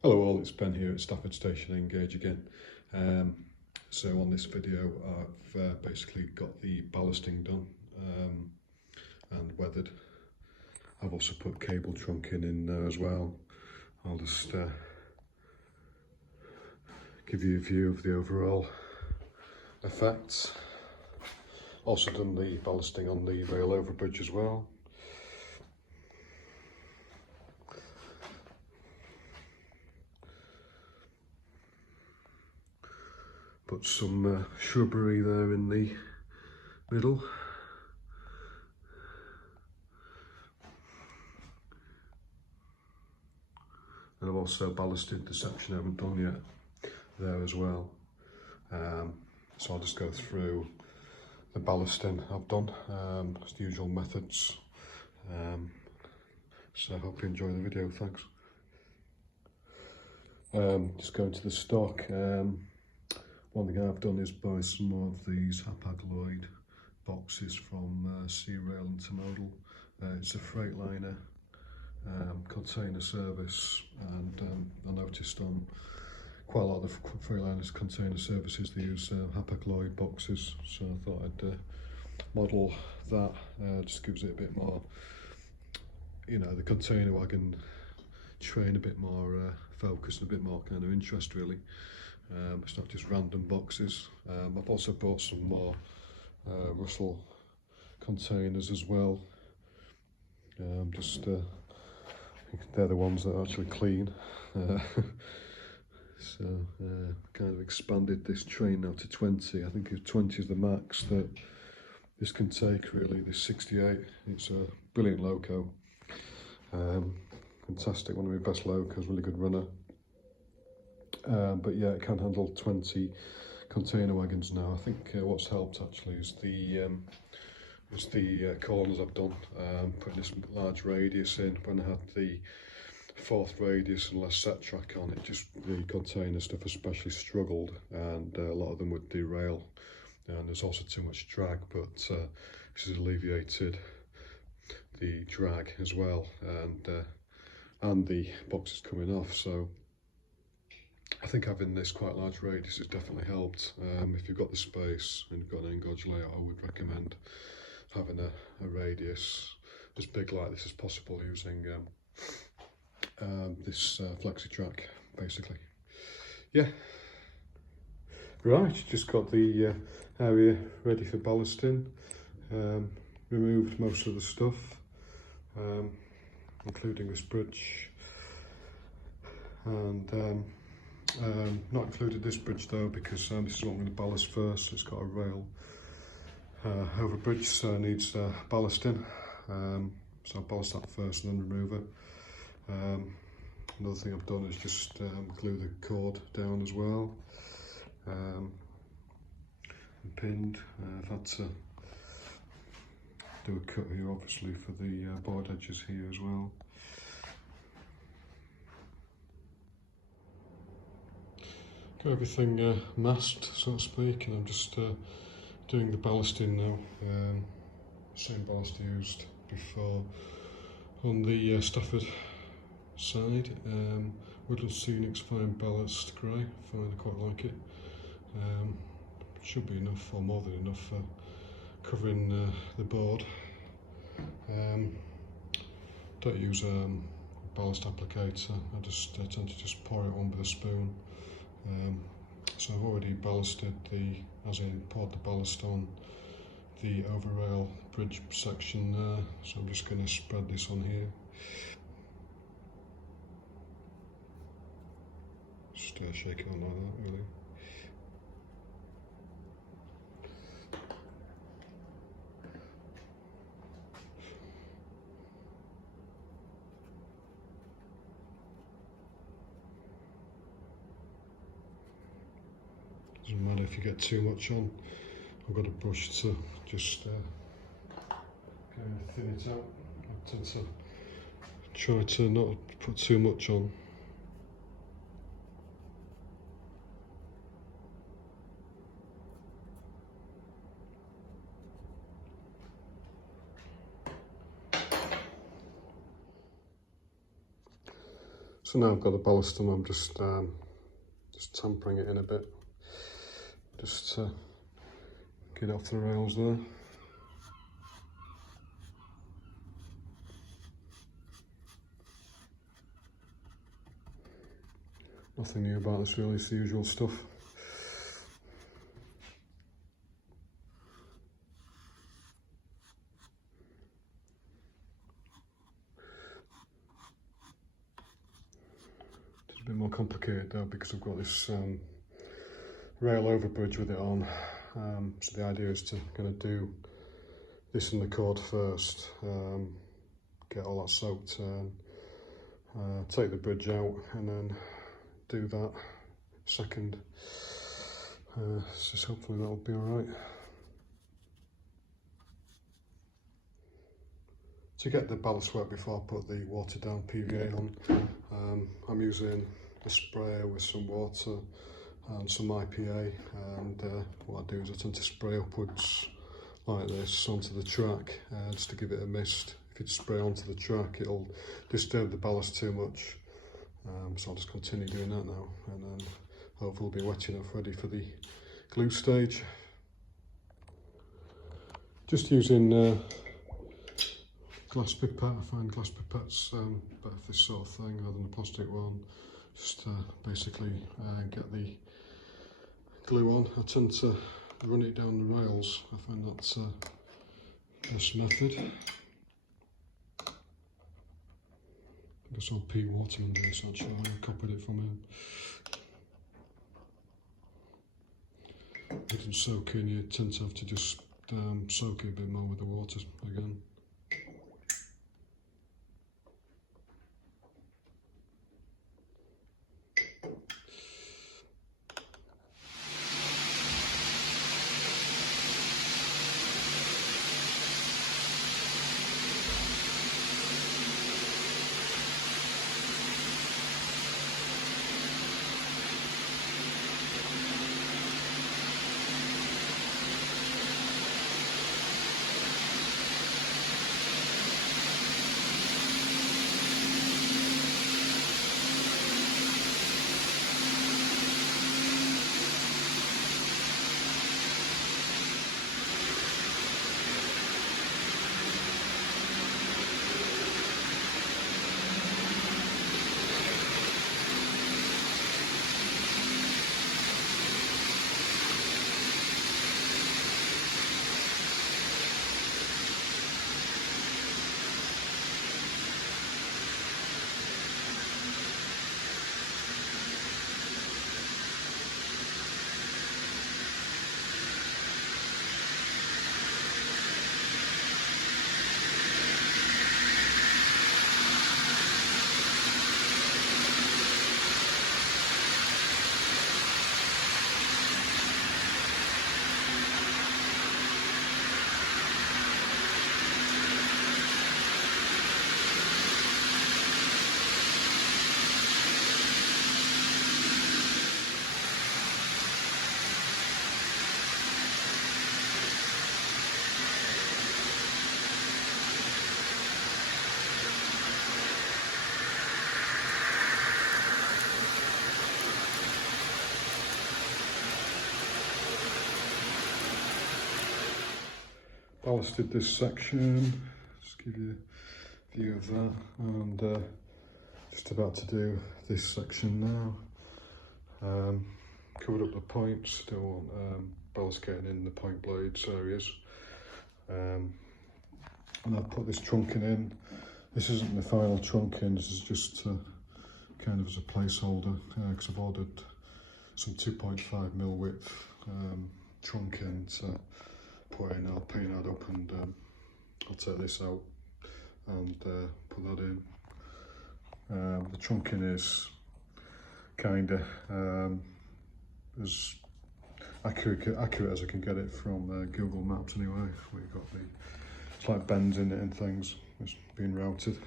Hello all, it's Ben here at Stafford Station Engage again. So on this video I've basically got the ballasting done and weathered. I've also put cable trunking in there as well. I'll just give you a view of the overall effects. Also done the ballasting on the rail over bridge as well. Put some shrubbery there in the middle. And I've also ballasted the section I haven't done yet there as well. So I'll just go through the ballasting I've done, just the usual methods. So I hope you enjoy the video, thanks. Just going to the stock. One thing I've done is buy some of these Hapag-Lloyd boxes from Sea-Rail and Intermodal. It's a Freightliner container service, and I noticed on quite a lot of Freightliners container services they use Hapag-Lloyd boxes, so I thought I'd model that. Just gives it a bit more, you know, the container wagon train a bit more focus and a bit more kind of interest really. It's not just random boxes. I've also bought some more Russell containers as well. They're the ones that are actually clean. So kind of expanded this train now to 20. I think 20 is the max that this can take really, this 68. It's a brilliant loco. Fantastic, one of my best locos, really good runner. But yeah, it can handle 20 container wagons now. I think what's helped actually is the corners I've done, putting this large radius in. When I had the 4th radius and less set track on it, just the container stuff especially struggled, and a lot of them would derail, and there's also too much drag, but this has alleviated the drag as well, and the boxes coming off. So I think having this quite large radius has definitely helped. If you've got the space and you've got an engage layout, I would recommend having a radius as big like this as possible, using this flexi track basically. Yeah, right, just got the area ready for ballasting. Removed most of the stuff, including this bridge, and not included this bridge though, because this is what I'm going to ballast first. It's got a rail over bridge, so it needs ballasting. So I'll ballast that first and then remove it. Another thing I've done is just glue the cord down as well, and pinned. I've had to do a cut here obviously for the board edges here as well. Got everything masked, so to speak, and I'm just doing the ballasting now. Same ballast used before on the Stafford side. Woodland Scenic's fine ballast grey, fine, I quite like it. Should be enough, or more than enough, for covering the board. Don't use ballast applicator, I just tend to just pour it on with a spoon. So I've already ballasted poured the ballast on the overrail bridge section there, so I'm just going to spread this on here. Just shake it on like that really. Doesn't matter if you get too much on. I've got a brush to just kind of thin it out. I tend to try to not put too much on. So now I've got the ballast and I'm just tampering it in a bit, just to get off the rails there. Nothing new about this really, it's the usual stuff. It's a bit more complicated though because I've got this rail over bridge with it on. So the idea is to kind of do this in the cord first, get all that soaked, take the bridge out and then do that second. So hopefully that'll be alright. To get the ballast work before I put the watered down PVA on, I'm using a sprayer with some water and some IPA, and what I do is I tend to spray upwards like this onto the track, just to give it a mist. If you spray onto the track it'll disturb the ballast too much, so I'll just continue doing that now, and then hopefully we'll be wet enough ready for the glue stage. Just using glass pipette. I find glass pipettes better for this sort of thing rather than a plastic one. Just basically get the glue on. I tend to run it down the rails. I find that's the best method. I guess I'll Pete Waterman do this actually. I copied it from him. If it doesn't soak in, you tend to have to just soak it a bit more with the water again. Ballasted this section, just give you a view of that, and just about to do this section now. Covered up the points, still want ballast getting in the point blades areas, and I've put this trunking in. This isn't the final trunking, this is just kind of as a placeholder, because I've ordered some 2.5mm width trunking to put in. I'll paint that up and I'll take this out and put that in. The trunking is kind of as accurate as I can get it from Google Maps anyway. We've got the slight bends in it and things. It's being routed.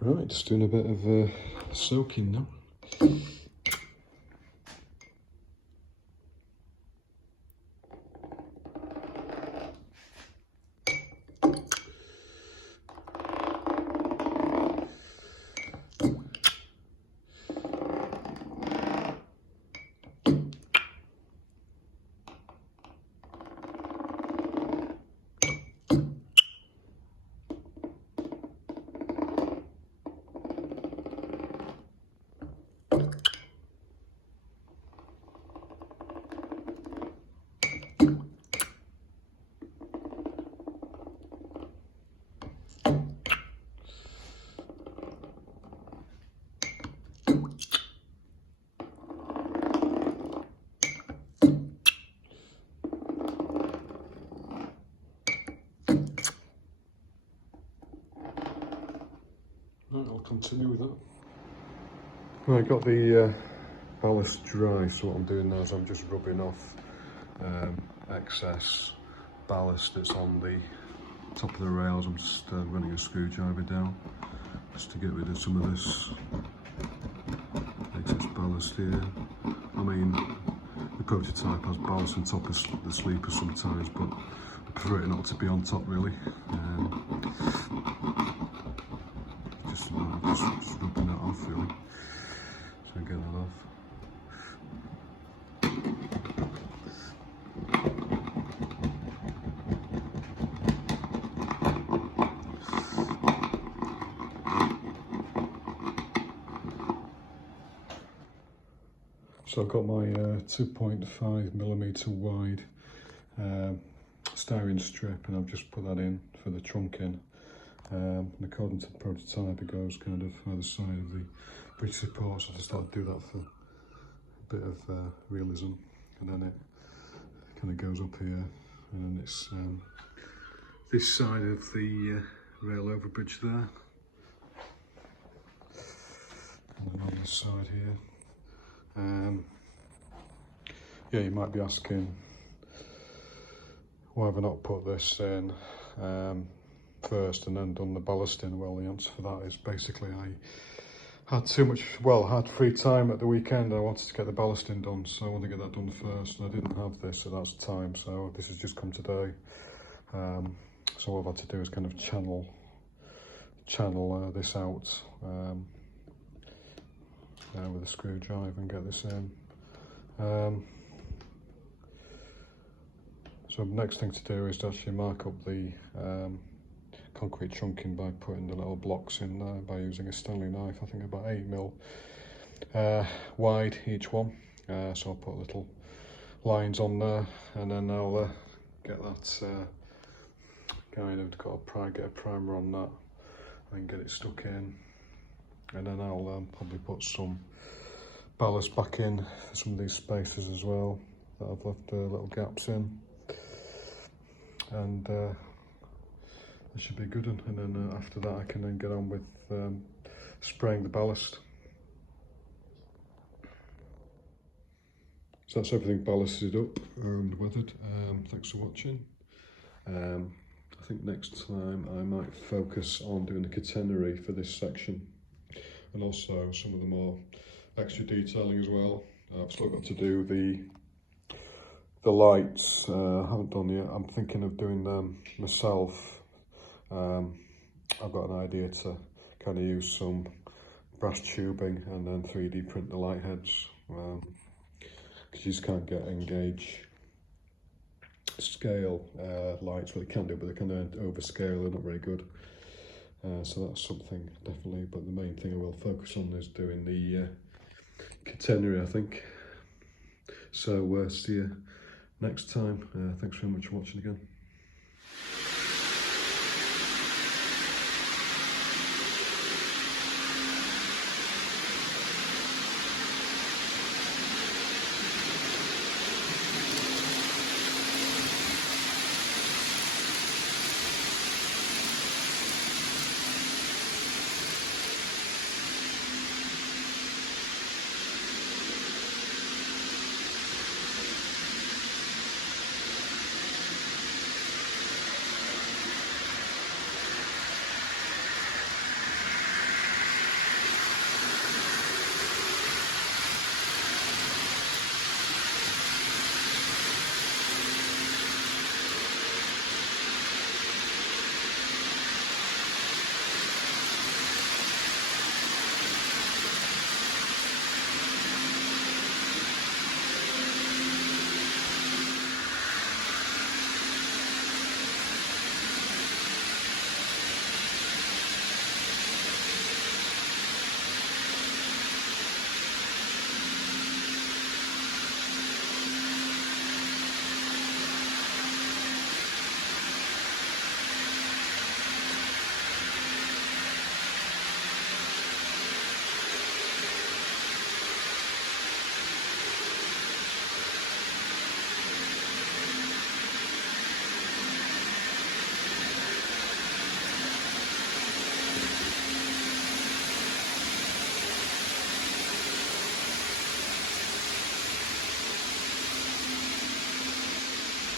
Right, just doing a bit of soaking now. Right, I'll continue with that. Right, I've got the ballast dry, so what I'm doing now is I'm just rubbing off excess ballast that's on the top of the rails. I'm just running a screwdriver down just to get rid of some of this excess ballast here. I mean, the prototype has ballast on top of the sleeper sometimes, but I prefer it not to be on top really. Just rubbing that off really, so get that off. So I've got my 2.5mm wide styrene strip, and I've just put that in for the trunking. And according to the prototype, it goes kind of either side of the bridge support, so I just thought I'd do that for a bit of realism. And then it kind of goes up here, and then it's this side of the rail over bridge there, and then on this side here. Yeah, you might be asking why have I not put this in first and then done the ballasting. Well, the answer for that is basically I had had free time at the weekend and I wanted to get the ballasting done, so I wanted to get that done first, and I didn't have this at that time, so this has just come today. So what I've had to do is kind of channel this out with a screwdriver and get this in. So the next thing to do is to actually mark up the concrete trunking by putting the little blocks in there by using a Stanley knife. I think about 8mm wide each one. So I'll put little lines on there, and then I'll get that kind of get a primer on that and get it stuck in. And then I'll probably put some ballast back in for some of these spaces as well that I've left little gaps in. And that should be a good one. And then after that I can then get on with spraying the ballast. So that's everything ballasted up and weathered. Thanks for watching. I think next time I might focus on doing the catenary for this section, and also some of the more extra detailing as well. I've still got to do the lights. I haven't done yet. I'm thinking of doing them myself. I've got an idea to kind of use some brass tubing and then 3D print the light heads, because you just can't engage scale lights. Well, they can do, but they kind of overscale. They're not very good. So that's something definitely. But the main thing I will focus on is doing the catenary, I think. So see you next time. Thanks very much for watching again.